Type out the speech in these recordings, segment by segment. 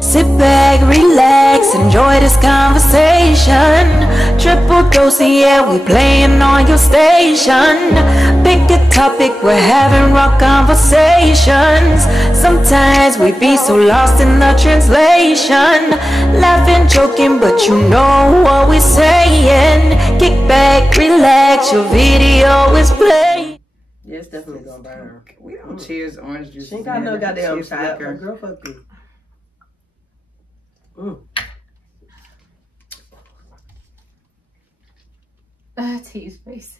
Sit back, relax, enjoy this conversation. Triple dose, yeah, we playing on your station. Pick a topic, we're having raw conversations. Sometimes we be so lost in the translation. Laughing, joking, but you know what we're saying. Kick back, relax, your video is playing. Yeah, it's definitely gonna burn. We don't cheers orange juice. She ain't got no goddamn shot. Girl, fuck you. T's face.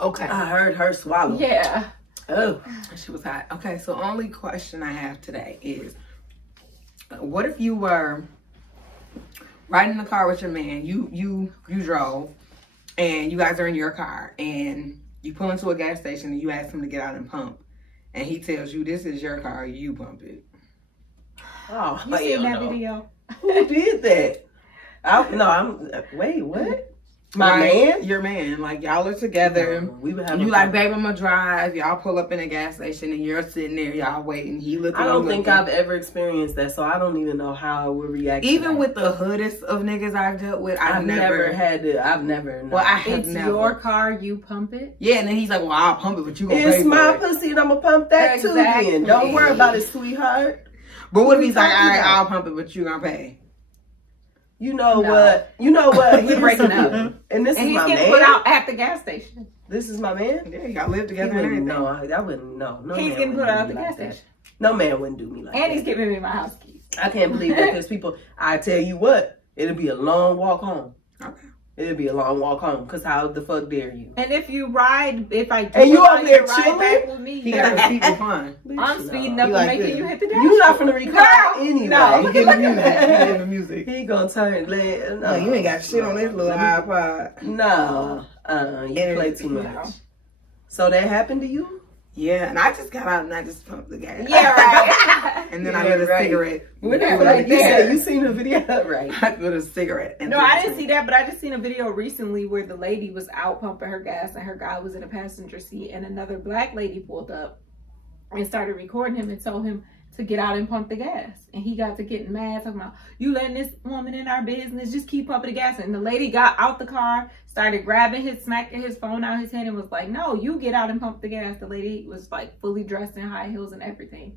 Okay. I heard her swallow. Yeah. Oh, She was hot. Okay, so only question I have today is, what if you were riding in the car with your man, you drove, and you guys are in your car, and you pull into a gas station and you ask him to get out and pump, and he tells you this is your car, you pump it. oh, You seen that no. video? Who did that? Wait, what? My Like, man? Your man. Like, y'all are together. We would have. You like, babe, I'm gonna drive. Y'all pull up in a gas station and you're sitting there, y'all waiting. He looking. I don't think I've ever experienced that, so I don't even know how I would react. Even with the hoodest of niggas I've dealt with, I've never had to. I've never. Well, I have It's never. your car, you pump it? Yeah, and then he's like, well, I'll pump it, but you gonna pay It's for my it. pussy, and I'm gonna pump that too. Exactly. Then don't worry about it, sweetheart. But what if he's like, all talking right, about? I'll pump it, but you gonna pay? You know No. what? You know what? We're breaking up. And this And is he's my getting man. put out at the gas station. This is my man. Yeah, y'all live He together and wouldn't. everything. No, I wouldn't. No, no. He's man getting put wouldn't out do at the me gas like that. station. No man wouldn't do me like that. And he's giving me my house keys. I can't believe that because people. I tell you what, it'll be a long walk home. Okay. It'll be a long walk home. Cause how the fuck dare you? And if you ride, if I do And you allow over there to ride chilling? back with me, He got the people fun. I'm speeding No. up You and like making this. you hit the dash. You not finna record Girl, anyway. no. He getting the music. He getting the music. He gonna turn led. No, you ain't got shit on this little iPod. No, you play too much. So that happened to you? Yeah, and I just got out and I just pumped the gas. Yeah, right. And then I Yeah, lit a right. cigarette. Whatever, Like right you there. said, you seen the video, right? I lit a cigarette. And No, I didn't see that, but I just seen a video recently where the lady was out pumping her gas and her guy was in a passenger seat and another black lady pulled up and started recording him and told him to get out and pump the gas. And he got to getting mad, talking about, you letting this woman in our business, just keep pumping the gas. And the lady got out the car, started smacking his phone out his head and was like, no, you get out and pump the gas. The lady was like fully dressed in high heels and everything.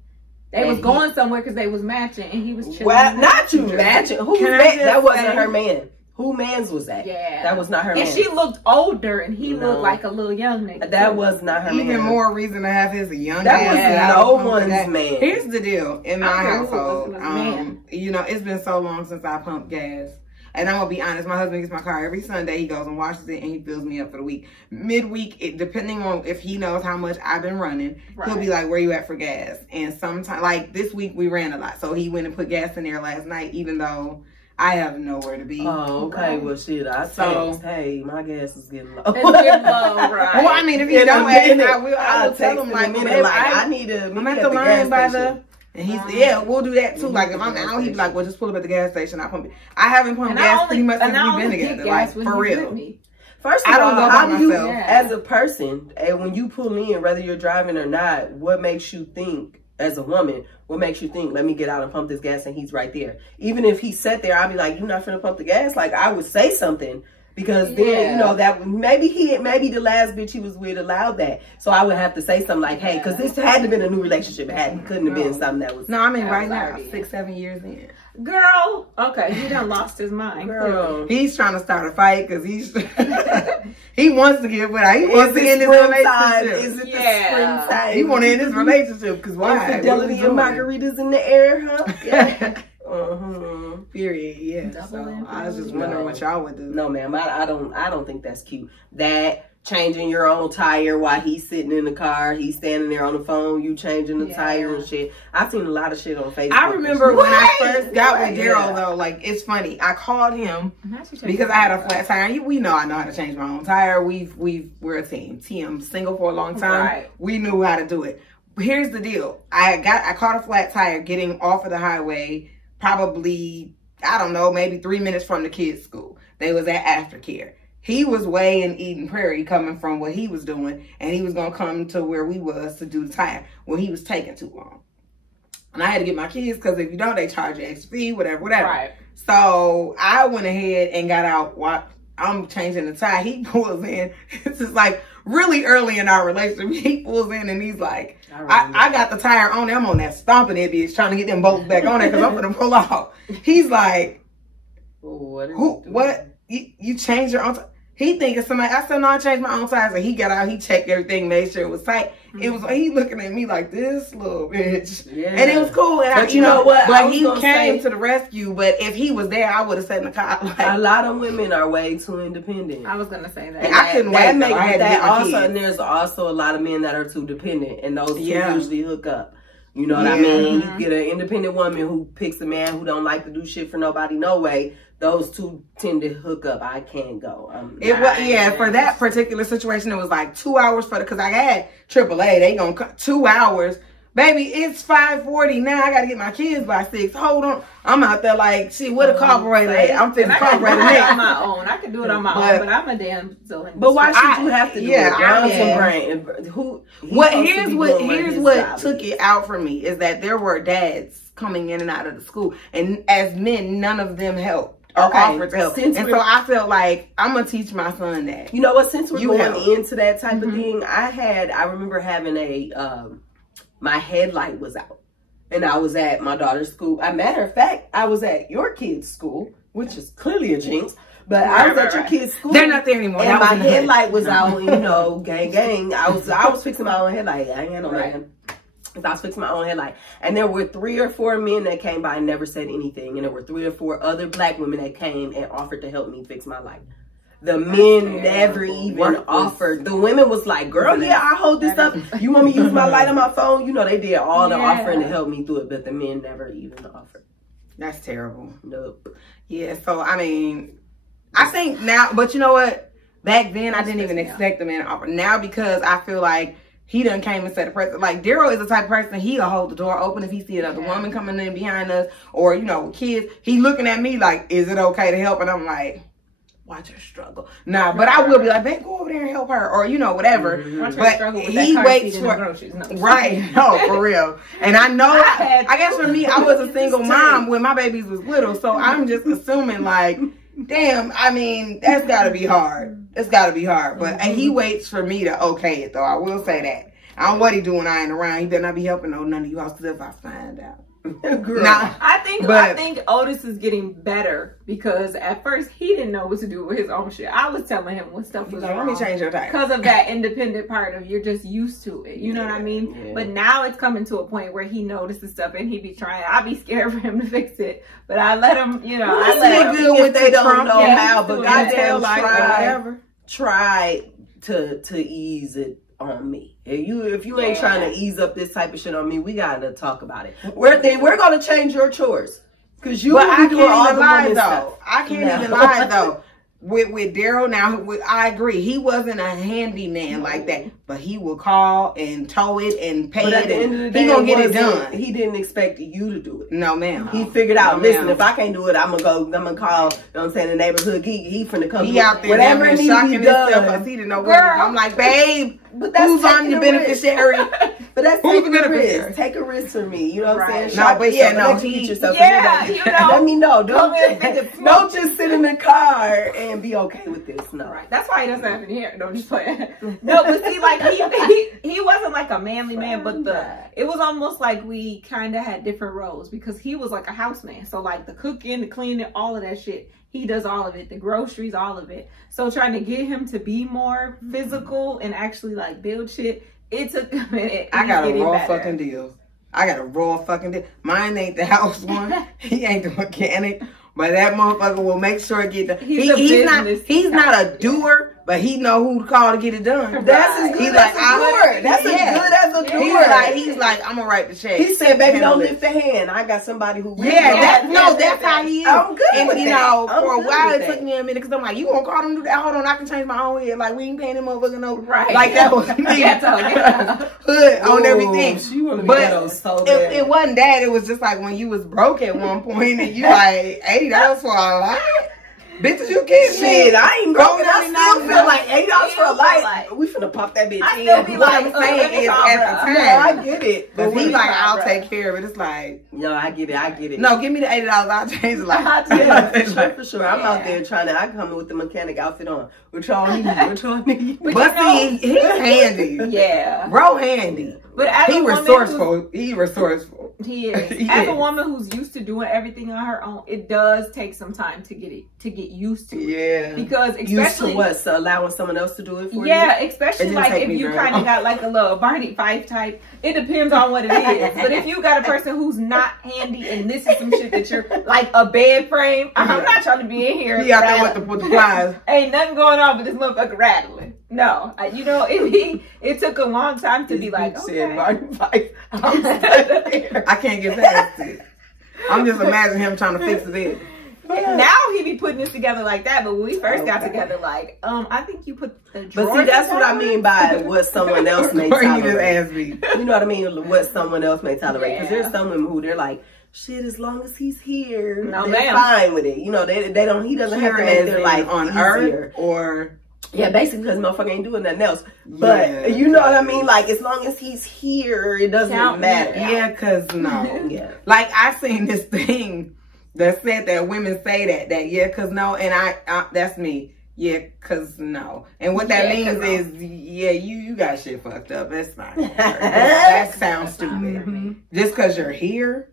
They was going somewhere because they was matching and he was chilling. Well, not you matching. Who Can I man? just That wasn't say- her man. Who man's was that? Yeah. That was not her And man. she looked older and he No. looked like a little young nigga. That was not her man. Even more reason to have his young That ass was out no pumping one's gas. man. Here's the deal in my Okay, who was household. his man? You know, it's been so long since I pumped gas. And I'm gonna be honest, my husband gets my car every Sunday. He goes and washes it and he fills me up for the week. Midweek, depending on if he knows how much I've been running, he'll be like, where you at for gas? And sometimes, like this week, we ran a lot. So he went and put gas in there last night, even though I have nowhere to be. Oh, okay. Well, shit. I text, hey, my gas is getting low. It's getting low, right? Well, I mean, if he In a don't ask, minute, I will I'll tell text him in like, a minute, babe, like I need to. I'm at the line by the. And he's yeah, we'll do that too. Mhm. Like if I'm out, he'd be like, well, just pull up at the gas station. I pump it. I haven't pumped And gas pretty much since and I we've been only get together. gas Like when for he's with real. me. First of I don't all, go how by do you, myself. as a person, and when you pull in, whether you're driving or not, what makes you think, as a woman, what makes you think, let me get out and pump this gas and he's right there? Even if he sat there, I'd be like, you're not finna pump the gas? Like, I would say something. Because then, you know, that maybe the last bitch he was with allowed that. So I would have to say something like, hey, because this had to been a new relationship. It couldn't have been something that was. No, I mean That right was now, already 6-7 years in. Girl, okay, he done lost his mind. Girl. He's trying to start a fight because he's he wants to get with her. He wants to end his springtime? relationship. Is it Yeah. the springtime? He want to end his relationship because why? Infidelity and margaritas in the air, huh? Yeah. Period. Yeah. Double So infidelity. I was just wondering what y'all would do. No, ma'am, I don't think that's cute. That changing your own tire while he's sitting in the car, he's standing there on the phone, you changing the tire and shit. I've seen a lot of shit on Facebook. I remember when I first got with Right. Daryl though, like it's funny. I called him because I had a flat tire. We know I know how to change my own tire. We're a team. TM single for a long time. Right. We knew how to do it. Here's the deal. I caught a flat tire getting off of the highway, probably, I don't know, maybe 3 minutes from the kids' school. They was at aftercare. He was way in Eden Prairie coming from what he was doing, and he was going to come to where we was to do the tire. Well, he was taking too long. And I had to get my kids because if you don't, they charge you extra fee, whatever. Right. So I went ahead and got out. I'm changing the tire. He pulls in. This is like really early in our relationship. He pulls in and he's like, I got the tire on there. I'm on that stomping that bitch trying to get them bolts back on there because I'm going to pull off. He's like, what? You changed your own tire? He thinking somebody. I said, no, I changed my own tires. And he got out. He checked everything, made sure it was tight. It was. He looking at me like this little bitch. Yeah. And it was cool. And but you know what? But he came to the rescue. But if he was there, I would have sat in the car. Like, a lot of women are way too independent. I was gonna say that. I couldn't wait. And there's also a lot of men that are too dependent, and those two usually hook up. You know what I mean? You get an independent woman who picks a man who don't like to do shit for nobody, no way. Those two tend to hook up. I can't go. For that particular situation, it was like 2 hours because I had AAA. They gonna cut 2 hours. Baby, it's 5:40 now. I gotta get my kids by 6. Hold on. I'm out there like, see, what a carburetor at? I'm fixing carburetor next. On my own. I can do it on my own, but I'm a damn zillion. But why should you have to do it? Here's what took it out for me is that there were dads coming in and out of the school, and as men, none of them helped. Offered to help. And so I felt like I'm gonna teach my son that. You know what? Since we're going into that type of thing, I remember having my headlight was out, and I was at my daughter's school. As a matter of fact, I was at your kid's school, which is clearly a jinx. But I was at your kid's school. They're not there anymore. And my headlight was out. You know, gang. I was fixing my own headlight. I ain't had no man. I was fixing my own headlight. And there were 3 or 4 men that came by and never said anything. And there were 3 or 4 other black women that came and offered to help me fix my light. The men never even offered. The women was like, girl, yeah, I'll hold this up. You want me to use my light on my phone? You know, they did all the offering to help me through it. But the men never even offered. That's terrible. Nope. Yeah, so, I mean, I think now, but you know what? Back then, I didn't even expect the man to offer. Now, because I feel like he done came and set a precedent. Like, Daryl is the type of person, he'll hold the door open if he see another woman coming in behind us or, you know, kids. He looking at me like, is it okay to help? And I'm like, watch her struggle. Nah, but I will be like, babe, go over there and help her. Or, you know, whatever. But he waits for... Right. No, for real. And I know, I guess for me, I was a single mom when my babies was little. So I'm just assuming like, damn, I mean, that's got to be hard. It's got to be hard. But and he waits for me to okay it, though. I will say that. I don't know what he doing. I ain't around. He better not be helping none of you else because if I find out. Girl. Nah, I think Otis is getting better because at first he didn't know what to do with his own shit. I was telling him when stuff was wrong. Let me change your tire. Because of that independent part of you're just used to it. You know what I mean? Yeah. But now it's coming to a point where he notices stuff and he be trying. I be scared for him to fix it. But I let him, you know, I let him. Good when they don't know how, but goddamn try to ease it on me. If you ain't trying to ease up this type of shit on me, we gotta talk about it. We're gonna change your chores because you. But I can't even lie though. I can't even lie though. With Daryl now, I agree. He wasn't a handyman like that, but he will call and tow it and pay it. At the end of the day, he gonna get it done. He didn't expect you to do it. No, ma'am. He figured out. Listen, if I can't do it, I'm gonna call. You know what I'm saying? The neighborhood. He finna come. He out there whatever needs to be done. He didn't know what. I'm like, babe. But that's who's on your beneficiary? But that's taking a risk. Take a risk for me. You know what I'm saying? No, but let me know. Don't just sit in the car and be okay with this. No. Right. That's why he doesn't have any hair. Don't just play. No, but see, like he wasn't like a manly man, but it was almost like we kind of had different roles because he was like a house man. So like the cooking, the cleaning, all of that shit. He does all of it, the groceries, all of it. So trying to get him to be more physical and actually like build shit, it took a minute. I got a raw fucking deal. Mine ain't the house one. He ain't the mechanic. But that motherfucker will make sure it get done. He's not a doer, but he know who to call to get it done. That's as good as a doer. That's as good as a doer. He's like, I'm gonna write the check. He said, baby, don't lift the hand. I got somebody who that's how he is. I'm good and with you know, for a while it took me a minute because I'm like, you gonna call them do that? Hold on, I can change my own head. Like we ain't paying them motherfucker no like that was me. Hood on everything. But it wasn't that. It was just like when you was broke at one point and you like $80 for a lot. Bitches, you kidding me? Shit, I ain't broke. I still feel like $8 for a light. Like, We finna pop that bitch I in. still be What like, I'm saying is, at the time, Yeah, I get it. but he we- like, I'll take care of it. It's like, Yo, I get it. no, give me the $80. I'll change the light. Yeah, for sure. I'm out there trying to. I come in with the mechanic outfit on. What y'all need? But see, he's handy. yeah. Bro, handy. But as He a woman resourceful. He resourceful. He is. He As is. a woman who's used to doing everything on her own, it does take some time to get used to it. Yeah. Because especially Used to what? So allowing someone else to do it for you? yeah, It especially didn't like take if me you very kind of long. got like a little Barney Fife type. It depends on what it is. But if you got a person who's not handy and this is some shit that you're like a bed frame, I'm not trying to be in here. He out there with the plies. Ain't nothing going on with this motherfucker rattling. No, it took a long time to be like, okay. Barney Fife. I'm stuck here. I can't get past it. I'm just imagining him trying to fix it. Now he be putting this together like that, but when we first got together, like, I think you put the drawers. But see, that's what I mean by what someone else may Or you just tolerate. ask me. You know what I mean? What someone else may tolerate. Because Yeah. there's some women who they're like, shit, as long as he's here, No, they're ma'am. fine with it. You know, they don't. He doesn't have to make their life on easier. earth or Yeah, basically because motherfucker ain't doing nothing else. But Yeah. you know what I mean? Like, as long as he's here, it doesn't Count me matter. out. yeah, cause no. Yeah. Like I seen this thing that said that women say that yeah, cause no, and I that's me. Yeah, cause no. And what that Yeah, means 'cause is yeah, you got shit fucked up. That's not gonna work. That sounds stupid. Mm-hmm. Just cause you're here.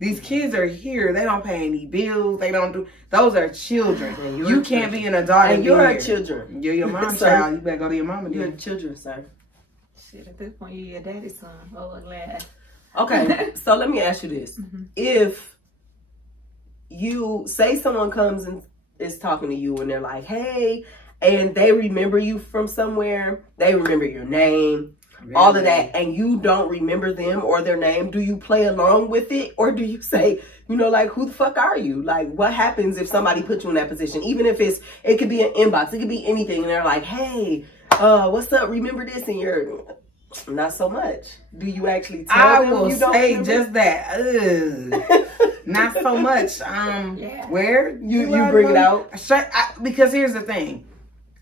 These kids are here. They don't pay any bills. They don't do. Those are children. And you're You a can't children. be an adult And and you're be her here. children. You're your mom's Sir. child. You better go to your mama. You're Then. children, sir. Shit, at this point, you're your daddy's son. Oh, glad. Okay, so let me ask you this. If you say someone comes and is talking to you and they're like, hey, and they remember you from somewhere, they remember your name, all of that, and you don't remember them or their name, do you play along with it? Or do you say, you know, like, who the fuck are you? Like, what happens if somebody puts you in that position? Even if it could be an inbox, it could be anything, and they're like, hey, what's up? Remember this? And you're not so much. Do you actually tell I them will you don't say remember? just that. Ugh. Not so much. Yeah. Where You bring it out? Because here's the thing.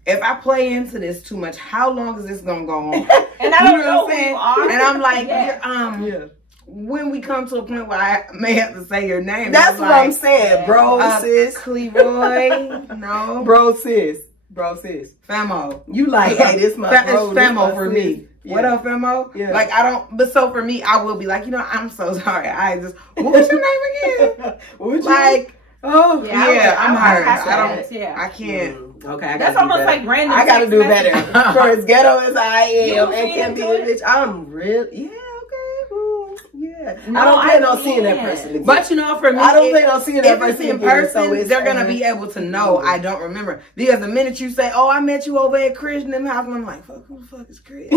If I play into this too much, how long is this gonna go on? And I don't You know what who I'm you are. And I'm like, Yeah. Yeah. when we come to a point where I may have to say your name, That's it's what like, I'm saying, bro, sis. Cleroy, no, Bro, sis. Famo. You like, hey, this my bro. It's this Famo my for sis. me. Yeah. What up, Famo? Yeah. Like, I don't, but so for me, I will be like, you know, I'm so sorry. What was your name again? Would you? Like, oh, yeah, I'm hurt. have I that, don't, yeah. I can't. Okay, I That's gotta do almost better. like random. I gotta text do better. messages. For as ghetto as I You am and feed can be into a it? bitch, I'm real. Yeah, okay. Yeah. No, I don't plan I on seeing that can't. person again. But you know, for me, I don't plan on seeing that if it's person in again, person, so it's, they're gonna be able to know I don't remember. Because the minute you say, "Oh, I met you over at Chris and them house," and I'm like, "Fuck, who the fuck is Chris?"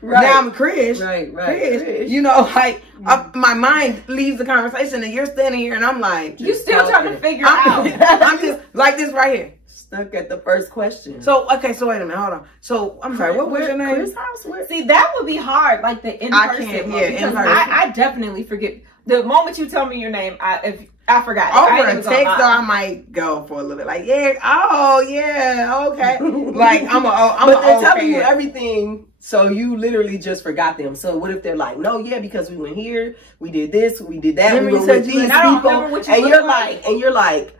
right. Now I'm Chris. Right. Chris. You know, like my mind leaves the conversation, and you're standing here, and I'm like, You still trying to figure I'm, out. I'm just like this right here. Stuck at the first question. So okay, so wait a minute, hold on. So I'm sorry, what was your name? Chris House? Where? See, that would be hard, like the in I person. can't, one, yeah, in because person. I definitely forget. The moment you tell me your name, I forgot. Over I a ain't text, even though, gonna lie. I might go for a little bit. Like, yeah, oh, yeah, okay. Like, I'm But they're okay. telling you everything, so you literally just forgot them. So what if they're like, no, yeah, because we went here, we did this, we did that, Remember we you were said with you- these and I don't people, remember what you and look you're like,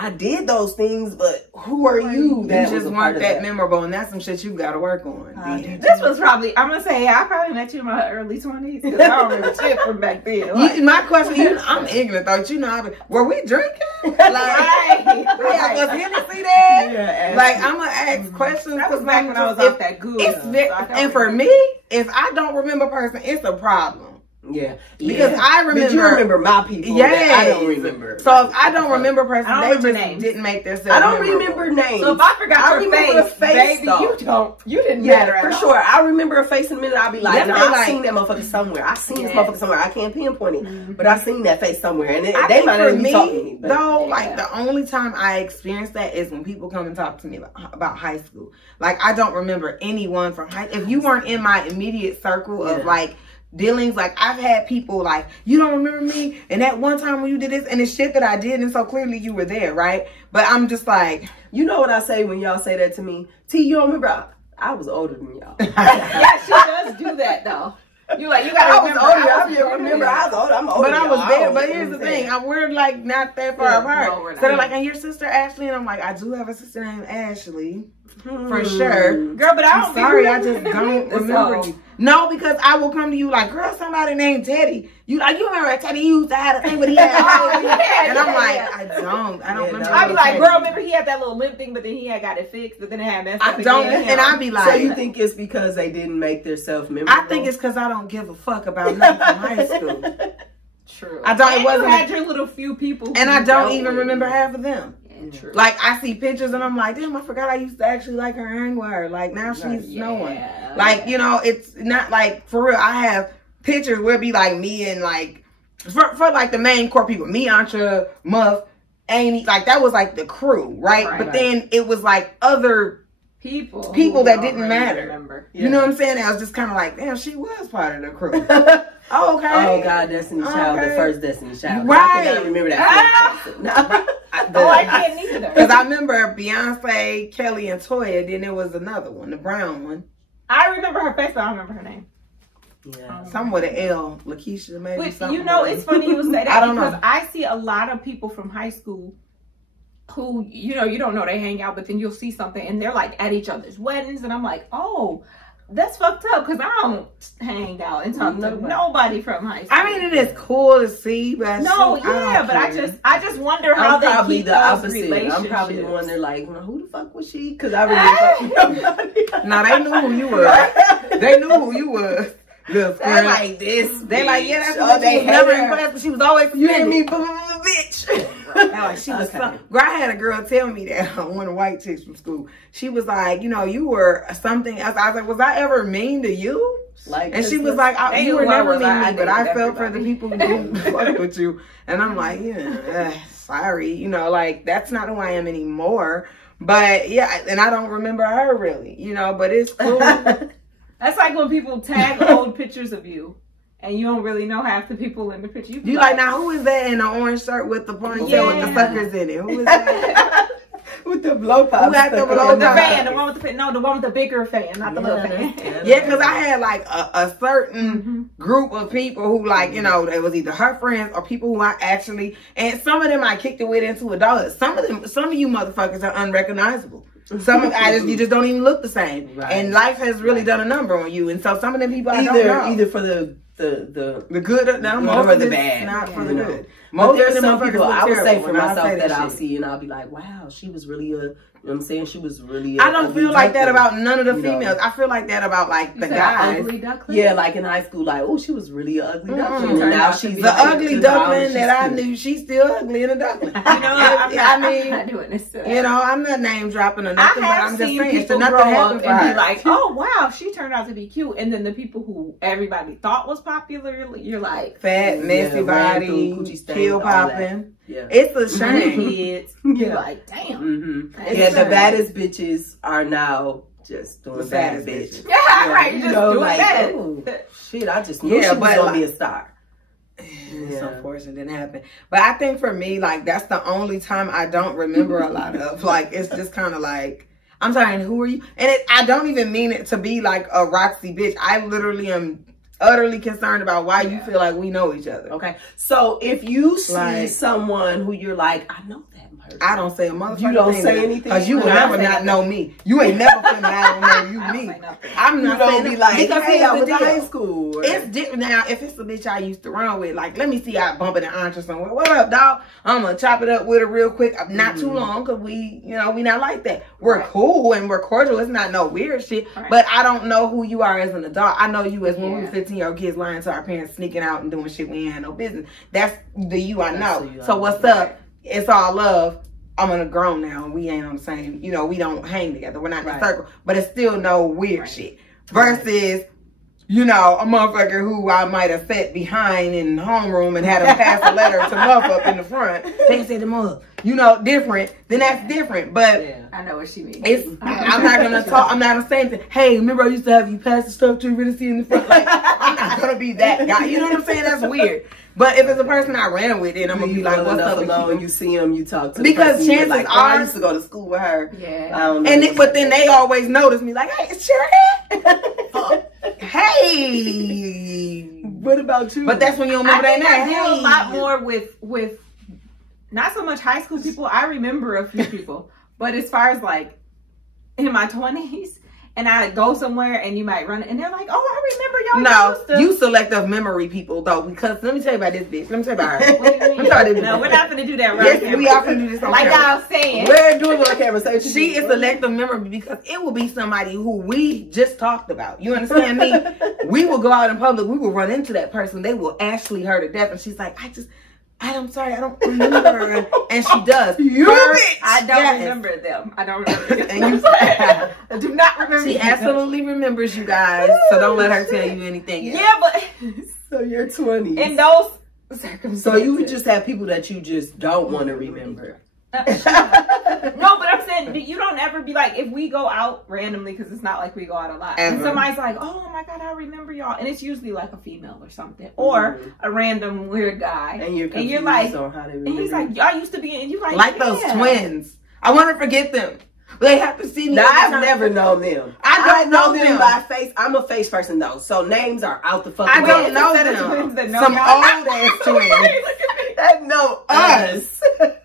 I did those things, but who are you? You That just was a part weren't of that memorable, and that's some shit you got to work on. then. This was probably, I'm gonna say, I probably met you in my early 20s because I don't remember shit from back then. Like, My question, I'm ignorant though. You know, were we drinking? Like, right. was Hennessy there? Yeah, Like, I'm gonna ask questions. That was 'cause back when I was if- off that good. It's stuff, very, so I don't and for remember. me, if I don't remember a person, it's a problem. Yeah, Because I But you remember- remember my people. Yeah, that I don't remember. So if I don't remember a person, I don't they remember just names. didn't make themselves. I don't memorable. remember names. So if I forgot I your remember face, a face, baby, though. you didn't Yeah, matter at for all. sure. I remember a face in a minute. I'll be like, Definitely, no, I've like- seen that motherfucker somewhere. I seen this Yeah. motherfucker somewhere. I can't pinpoint it, but I seen that face somewhere, and I they think might for not even be me, talking to me. But though, Yeah. like the only time I experience that is when people come and talk to me about high school. Like I don't remember anyone from high. If you weren't in my immediate circle of Yeah. like dealings. Like, I've had people like, you don't remember me? And that one time when you did this, and it's shit that I did, and so clearly you were there, right? But I'm just like... You know what I say when y'all say that to me? T, you don't remember? I was older than y'all. Yeah, she does do that, though. You gotta remember. I was older. I'm older. But I was there. But here's the thing. We're like not that far apart. No, so they're like, and your sister Ashley? And I'm like, I do have a sister named Ashley. For sure. Girl, but I don't I just don't remember you. No, because I will come to you like, girl, somebody named Teddy. You remember Teddy used to have a thing, but he had and I'm like, I don't remember. I'd be like, girl, remember he had that little limp thing, but then he had got it fixed, but then it had messed up. I don't, and I'd be like, so you think it's because they didn't make themselves memorable? I think it's because I don't give a fuck about nothing from high school. True. I don't. And it wasn't. You had your little few people, and I don't even remember half of them. True. Like, I see pictures and I'm like, damn, I forgot I used to actually like her anywhere. Like, now she's no one. Like, you know, it's not like, for real, I have pictures where it be like me and like, for like the main core people, me, Antra, Muff, Amy, like that was like the crew, right? But then it was like other people that didn't matter. You know what I'm saying? I was just kind of like, damn, she was part of the crew. Oh, okay. Oh God, Destiny Child, the first Destiny Child. Right. I cannot remember that. I can't either. Because I remember Beyonce, Kelly, and Toya. Then there was another one, the brown one. I remember her face, but I don't remember her name. Yeah. Some with an L, Lakeisha, maybe. But something. you know, it's funny you would say that I don't because know. I see a lot of people from high school who, you know, you don't know they hang out, but then you'll see something and they're like at each other's weddings, and I'm like, oh, that's fucked up because I don't hang out and talk to nobody from high school. I mean, it is cool to see, but I just wonder how they keep those relationships. I'm probably the one they're like, well, who the fuck was she? Because I really don't know nobody. No, they knew who you were. They knew who you was. They're like this. They're like, yeah, that's what she was never in class, but she was always you hear me, bitch. Like, she was girl, I had a girl tell me that, one of the white chicks from school. She was like, you know, you were something else. I was like, was I ever mean to you? Like, and she was like, you were never mean to me, but I felt for the people who didn't fuck with you. And I'm like, yeah, sorry, you know, like that's not who I am anymore. But yeah, and I don't remember her really, you know, but it's cool. That's like when people tag old pictures of you and you don't really know half the people in the picture. You like, now who is that in the orange shirt with the ponytail with the suckers in it? Who is that? With the blow pop. Who had the blow pop? Fan, the one with the fan. No, the one with the bigger fan, not the little fan. Yeah, because I had like a certain group of people who, like, you know, it was either her friends or people who I actually, and some of them I kicked it with into adulthood. Some of you motherfuckers are unrecognizable. Some of you just don't even look the same, and life has really done a number on you. And so some of them people I don't know. Either for the good or the bad, not for the good. Most of some people, I would say for myself that I'll see and I'll be like, wow, she was really you know what I'm saying? She was really I don't feel like that about none of the females. I feel like that about like the guys. Ugly duckling? Yeah, like in high school, like, oh, she was really an ugly duckling. And now she's the ugly duckling that I knew. She's still ugly in a duckling. You know, I'm not doing this. You know, I'm not name dropping or nothing, but I'm just saying, people grow up and be like, oh wow, she turned out to be cute. And then the people who everybody thought was popular, you're like fat, messy body, pill popping. Yeah. It's a shame. Kids. You're like, damn. Yeah, the baddest bitches are now just doing bad bitch. Yeah, right. You just doing bad. Oh, shit, I just knew she was gonna be a star. It's unfortunate it didn't happen. But I think for me, like, that's the only time I don't remember a lot of. Like, it's just kind of like, I'm sorry, who are you? And I don't even mean it to be like a Roxy bitch. I literally am utterly concerned about why you feel like we know each other. Okay. So if you see someone who you're like, I know that person. I don't say a motherfucker. You don't say anything. Because you will never not know me. You ain't never finna I don't know you me. I'm not saying be like, because hey, I was in high school. It's different now. If it's a bitch I used to run with, like, let me see I bump it in Antra somewhere. What up, dog? I'm gonna chop it up with her real quick. Not too long, because we not like that. We're cool and we're cordial. It's not no weird shit. But I don't know who you are as an adult. I know you as when we were 15-year-old kids lying to our parents, sneaking out and doing shit we ain't had no business. That's the you I know. So what's up? It's all love. I'm gonna grown now and we ain't on the same, we don't hang together. We're not in a circle. But it's still no weird shit. Versus, a motherfucker who I might have sat behind in the homeroom and had him pass a letter to Muff up in the front. They say to Muff, different, then that's different. But I know what she means. I'm not gonna talk, I'm not gonna say anything. Hey, remember I used to have you pass the stuff to really see in the front? Like, I'm not not gonna be that guy. You know what I'm saying? That's weird. But if it's a person I ran with, then I'm gonna be like, what's up with you? You see him, you talk to because the chances like, are I used to go to school with her. Yeah. I don't know and but then they always notice me like, hey, it's Shairica. Hey. What about you? But that's when you remember that I name. deal a lot more with not so much high school people. I remember a few people, but as far as like in my 20s, and I go somewhere and you might run, and they're like, "Oh, I remember y'all." No, you selective memory people though, because let me tell you about this bitch. Let me tell you about her. What do you mean? No, we're not gonna do that right now. Yes, we are gonna do this on like camera. I was saying. We're doing it on camera. So She is selective memory because it will be somebody who we just talked about. You understand me? We will go out in public. We will run into that person. They will Ashley her to death, and she's like, I'm sorry, I don't remember. And she does. I don't remember them. I don't remember them. And you I do not remember. She absolutely remembers you guys, so don't let her tell you anything else. Yeah, but so you're 20. in those circumstances. So you would just have people that you just don't want to remember. No, but I'm saying you don't ever be like, if we go out randomly, because it's not like we go out a lot, and somebody's like, oh my god, I remember y'all, and it's usually like a female or something, or a random weird guy, and you're like, on how they remember. And he's like, y'all used to be, and you like those twins. I want to forget them. They have to see me. Now, I've never known them. I don't know them by face. I'm a face person though, so names are out the fucking way. I don't know them. Some old ass twins that know us.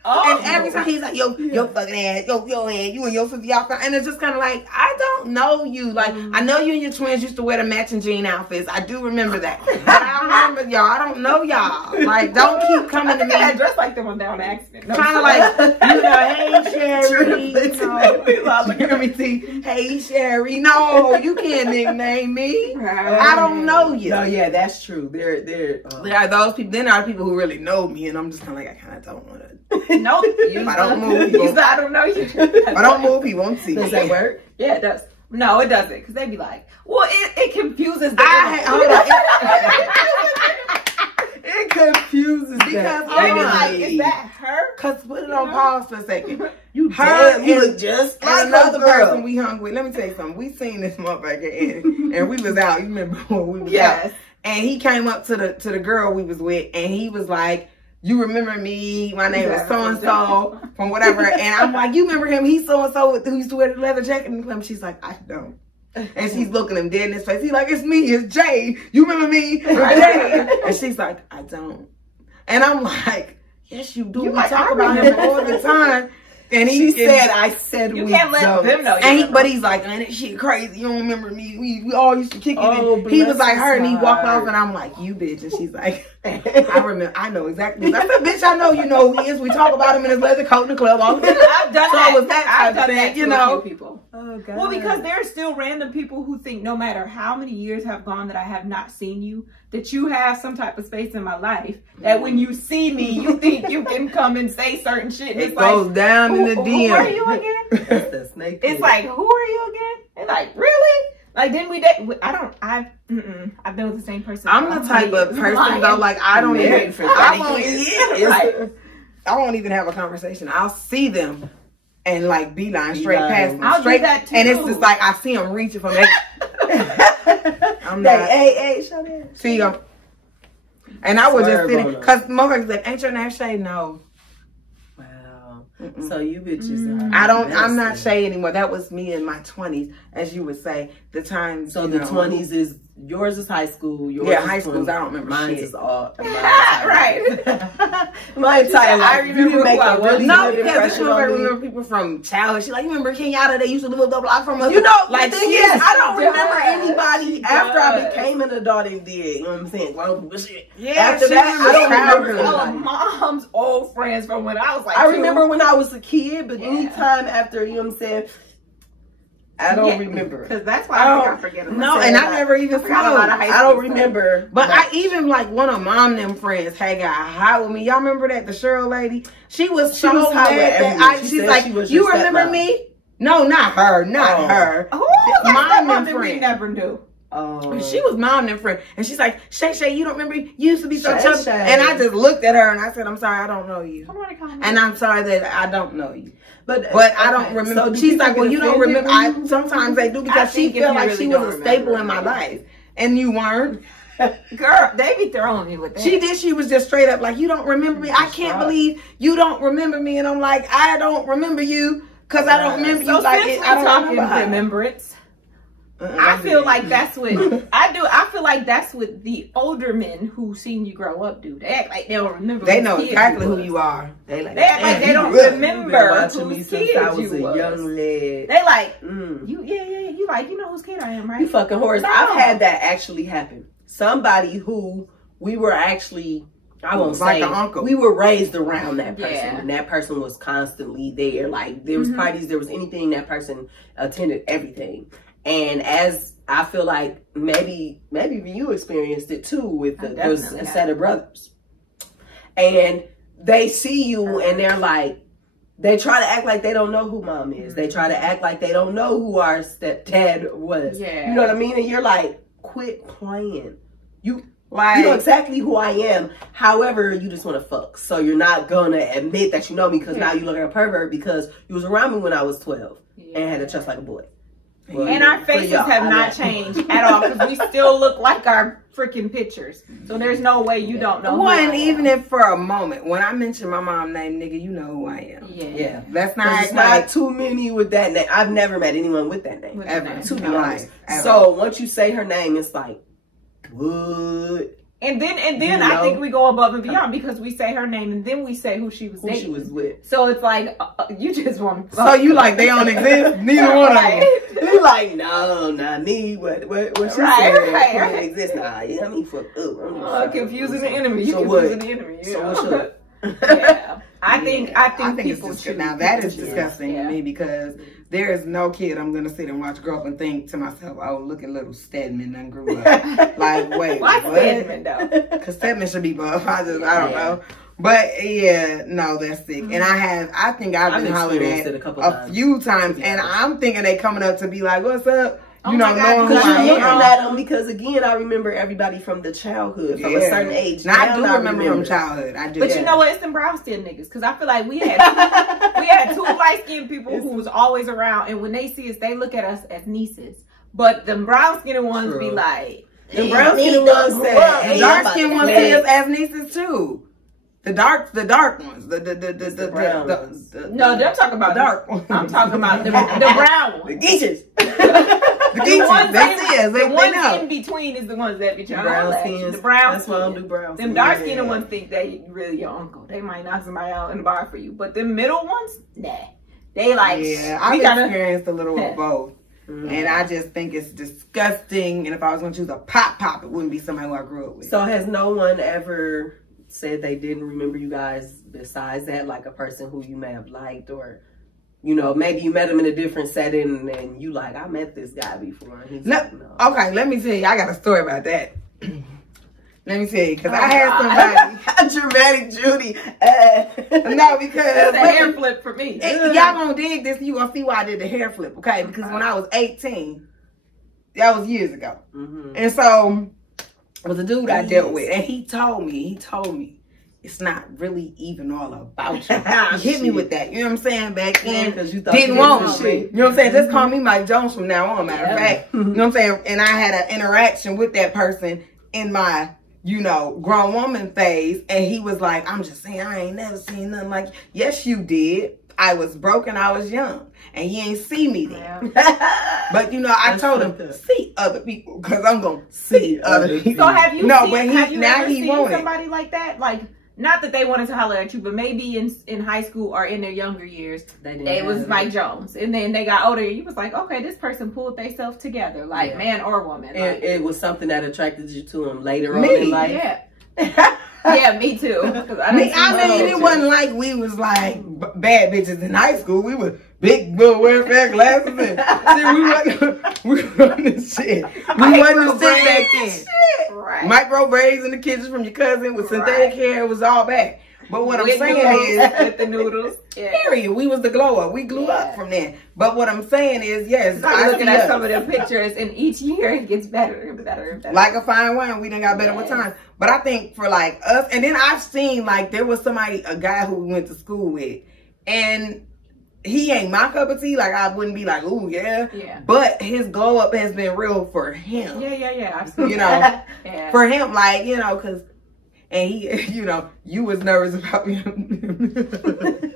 And every time he's like, yo fucking ass, yo ass, you and your sister, y'all, and it's just kind of like, I don't know you. Like, I know you and your twins used to wear the matching jean outfits. I do remember that. But I remember y'all. I don't know y'all. Like, don't keep coming to me. I dressed like them on Down Accident. No, kind of like, hey Sherry, hey Sherry. No, you can't nickname me. I don't know you. No, yeah, that's true. There are those people. Then there are people who really know me, and I'm just kind of like, I kind of don't want to. Nope. I don't move people. I don't know you. I don't move people. I'm see. Does that work? Yeah, it does. No, it doesn't. Because they be like, well, it confuses the it confuses because they be like, is that her? Because put it on pause for a second. You look just like another person we hung with. Let me tell you something. We seen this motherfucker and we was out. You remember when we was out? And he came up to the girl we was with, and he was like, you remember me? My name is so-and-so from whatever. And I'm like, you remember him? He's so-and-so who used to wear the leather jacket in the club. She's like, I don't. And she's looking him dead in his face. He's like, it's me. It's Jay. You remember me? Jay. And she's like, I don't. And I'm like, yes, you do. We talk about him all the time. And she said, I said you can't let them know. But he's like, man, that shit crazy. You don't remember me? We all used to kick it. He was like her, and he walked off, and I'm like, you bitch. And she's like, I remember. I know exactly. I said, bitch, I know you know who he is. We talk about him in his leather coat in the club all the time. I've done that. So was that I've done that, you know. People. Oh God. Well, because there are still random people who think no matter how many years have gone that I have not seen you, that you have some type of space in my life, that when you see me, you think you can come and say certain shit. And it goes like, down in the DM. Who are you again? That's the snake. It's like, who are you again? It's like, really? Like, didn't we date? I've been with the same person. I'm the type of person though, like, I don't even, I won't even have a conversation. I'll see them and like beeline straight past them. I'll straight, do that too. And it's just like, I see them reaching for me. I'm not. Hey, shut in. See you. And I was just sitting, because motherfuckers like, ain't your name Shay? No. Wow. So you bitches I'm not Shay anymore. That was me in my 20s, as you would say. The time. So the 20s is, yours is high school. Yours is high school. I don't remember. Mine shit. Is all. Right. My entire life. I remember who I was. No, because I remember people from childhood. She like, you remember Kenyatta? They used to live up the block from us. You know, like, the thing is, I don't remember anybody after I became an adult and did. You know what I'm saying? Grown people shit. Yeah, after that, I don't remember anybody. Mom's old friends from when I was like, I remember when I was a kid, but anytime after, you know what I'm saying? I don't remember. Because that's why I forget them. No, and I never even forgot about I don't remember. But I even, like, one of mom them friends had got hot with me. Y'all remember that? The Cheryl lady? She was so mad that she's like, you remember me? No, not her. Not her. Who was that mom that we never knew? Oh. She was mom and friend. And she's like, Shay, you don't remember? You used to be so chubby. And I just looked at her and I said, I'm sorry, I don't know you. And I'm sorry that I don't know you. But I don't remember. So she's like, well, you don't remember. Sometimes they do, because she felt like she was a staple in my life. And you weren't. Girl, they be throwing me with that. She did. She was just straight up like, you don't remember me. I can't believe you don't remember me. And I'm like, I don't remember you because I don't remember you. Like, I don't remember remembrance. I feel like that's what I do. I feel like that's what the older men who seen you grow up do. They act like they don't remember. They know exactly who you are. They like, they act like they don't remember watching me since I was a young lad. They like you, you like, you know whose kid I am, right? You fucking horse. No. I've had that actually happen. Somebody who we were actually, I won't say, like an uncle. We were raised around that person, Yeah. and that person was constantly there. Like there was parties, there was anything, that person attended everything. And as I feel like maybe you experienced it too with there's a set of brothers, and they see you and they're like, they try to act like they don't know who mom is. They try to act like they don't know who our stepdad was. Yeah. You know what I mean? And you're like, quit playing. You know exactly who I am. However, you just want to fuck. So you're not gonna admit that you know me because now you look like a pervert because you was around me when I was 12 and had to trust like a boy. Well, and our faces have not changed at all because we still look like our freaking pictures. So there's no way you don't know. Well, and even if for a moment, when I mention my mom's name, nigga, you know who I am. Yeah. That's not. It's not too many with that name. I've never met anyone with that name ever. To be honest. So once you say her name, it's like, what? And then I think we go above and beyond because we say her name and then we say who she was dating. Who she was with. So it's like, you just want to. So you like they don't exist? Neither one of them. You like, no, not me. What she said? Right. Exist. Nah, I mean, fuck up. Confusing the enemy. So confusing the enemy. You so know? what's up? Yeah. I think people it's should. Now that is disgusting to me because there is no kid I'm gonna sit and watch grow up and think to myself, oh, look at little Stedman done grew up. Like, wait, why Stedman though? Because Stedman should be buff. I don't know. But yeah, no, that's sick. And I think I've been hollered at a few times, and I'm thinking they coming up to be like, what's up? You know, knowing who I am. Because again, I remember everybody from the childhood, from a certain age. Now I do remember from childhood. I do. But you know what? It's them brown skin niggas. Because I feel like we had two light skinned people who was always around, and when they see us, they look at us as nieces. But the brown skinned ones be like, the brown skinned ones say, the dark skinned ones see us as nieces too. The dark ones. The brown ones. No, they're talking about dark ones. I'm talking about the brown ones. The geeches. The ones in between is the ones that be trying to latch. The brown That's why I don't do brown. Them dark skinned ones think they really your uncle. They might knock somebody out in the bar for you. But the middle ones, nah. They like, I've experienced a little of both. And I just think it's disgusting. And if I was going to choose a pop, it wouldn't be somebody who I grew up with. So has no one ever said they didn't remember you guys besides that, like a person who you may have liked, or you know, maybe you met him in a different setting and you like, I met this guy before. And he's like, no. Okay, let me tell you, I got a story about that. Let me tell you, because I had somebody. Dramatic Judy. No, because it's a hair flip for me. Y'all gonna dig this, you gonna see why I did the hair flip, okay? Because when I was 18, that was years ago. And so it was a dude I dealt with, and he told me, it's not really even all about you. He hit me with that. You know what I'm saying? Back then, because you didn't want me. You know what I'm saying? Just call me Mike Jones from now on, matter of fact. You know what I'm saying? And I had an interaction with that person in my, you know, grown woman phase. And he was like, I'm just saying, I ain't never seen nothing like, yes, you did. I was broken. I was young. And you ain't see me then. But, you know, I told him, see other people. Because I'm going to see other people. So have you now he seen somebody like that? Like, not that they wanted to holler at you, but maybe in high school or in their younger years, they was Mike Jones. And then they got older and you was like, okay, this person pulled themselves together, like man or woman. Like, it was something that attracted you to him later on in life. Yeah. Yeah, me too. I mean, it wasn't like we was like bad bitches in high school. We were big, good welfare glasses. And we wasn't this shit. We wasn't sick back then. Right. Micro braids in the kitchen from your cousin with synthetic hair. It was all back. But what I'm saying is, with the noodles, period. We was the glow up. We glue up from there. But what I'm saying is, yes, I'm looking at some of the pictures, and each year it gets better and better and better. Like a fine wine, we done got better with time. But I think for like us, and then I've seen like there was somebody, a guy who we went to school with, and he ain't my cup of tea. Like, I wouldn't be like, ooh, yeah. Yeah. But his glow up has been real for him. Yeah. Absolutely. You know, Yeah. for him, like, you know, because, and he, you know, you was nervous about him.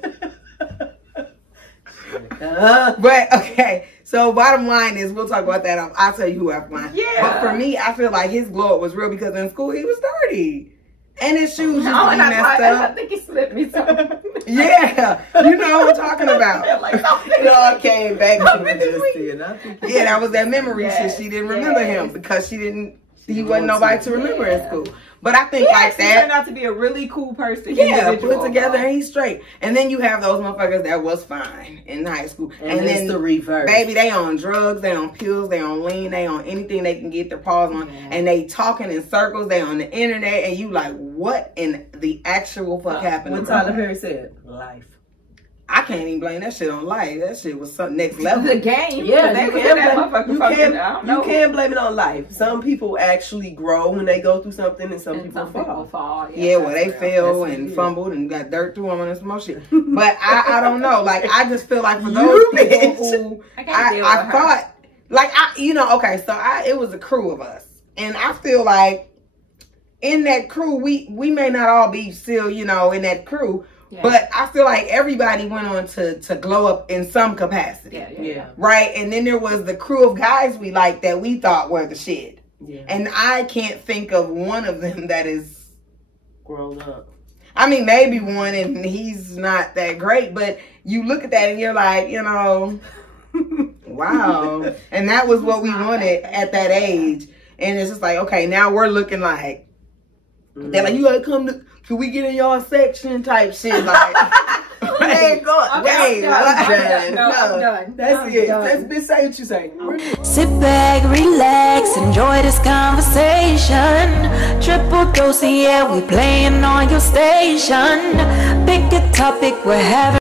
But, okay. So, bottom line is, we'll talk about that. I'll tell you who I find. Yeah. But for me, I feel like his glow up was real because in school, he was dirty. And his shoes just Oh, and messed I up. think he slipped me something. Yeah, you know what I'm talking about. Like, something It all came back to Something me just between- then. Yeah, that was that memory Yes, shit. She didn't remember yes. him because he wasn't nobody to remember in school. But I think He like actually that. turned out to be a really cool person. Yeah, individual. put together and he's straight. And then you have those motherfuckers that was fine in high school. And then then the reverse. Baby, they on drugs, they on pills, they on lean, they on anything they can get their paws on. Yeah. And they talking in circles, they on the internet, and you like, what in the actual fuck happened? What to them? Tyler Perry said, life. I can't even blame that shit on life. That shit was some next level. The game. Yeah, they you was can't in that blame- motherfucker you fucking, can't- I don't You know. can't blame it on life. Some people actually grow when they go through something, and some people fall. Yeah, well, they that's real. fell That's and it. fumbled and got dirt through them and some more shit. But I don't know. Like, I just feel like for those people who I can't deal with I her. thought, like, okay, so it was a crew of us. And I feel like in that crew, we may not all be still, you know, in that crew. Yeah. But I feel like everybody went on to glow up in some capacity. Yeah. Right? And then there was the crew of guys we liked that we thought were the shit. Yeah. And I can't think of one of them that is Grown up. I mean, maybe one, and he's not that great, but you look at that and you're like, you know, wow. And that was what we wanted at that age. And it's just like, okay, now we're looking like, they're like, you gotta can we get in y'all section type shit? Like, Hey, go. Okay, Wait, I'm what? done. No, I'm done. That's I'm it. done. Let's be say what you say. Sit back, relax, enjoy this conversation. Triple dose, yeah, we playing on your station. Pick a topic, we're having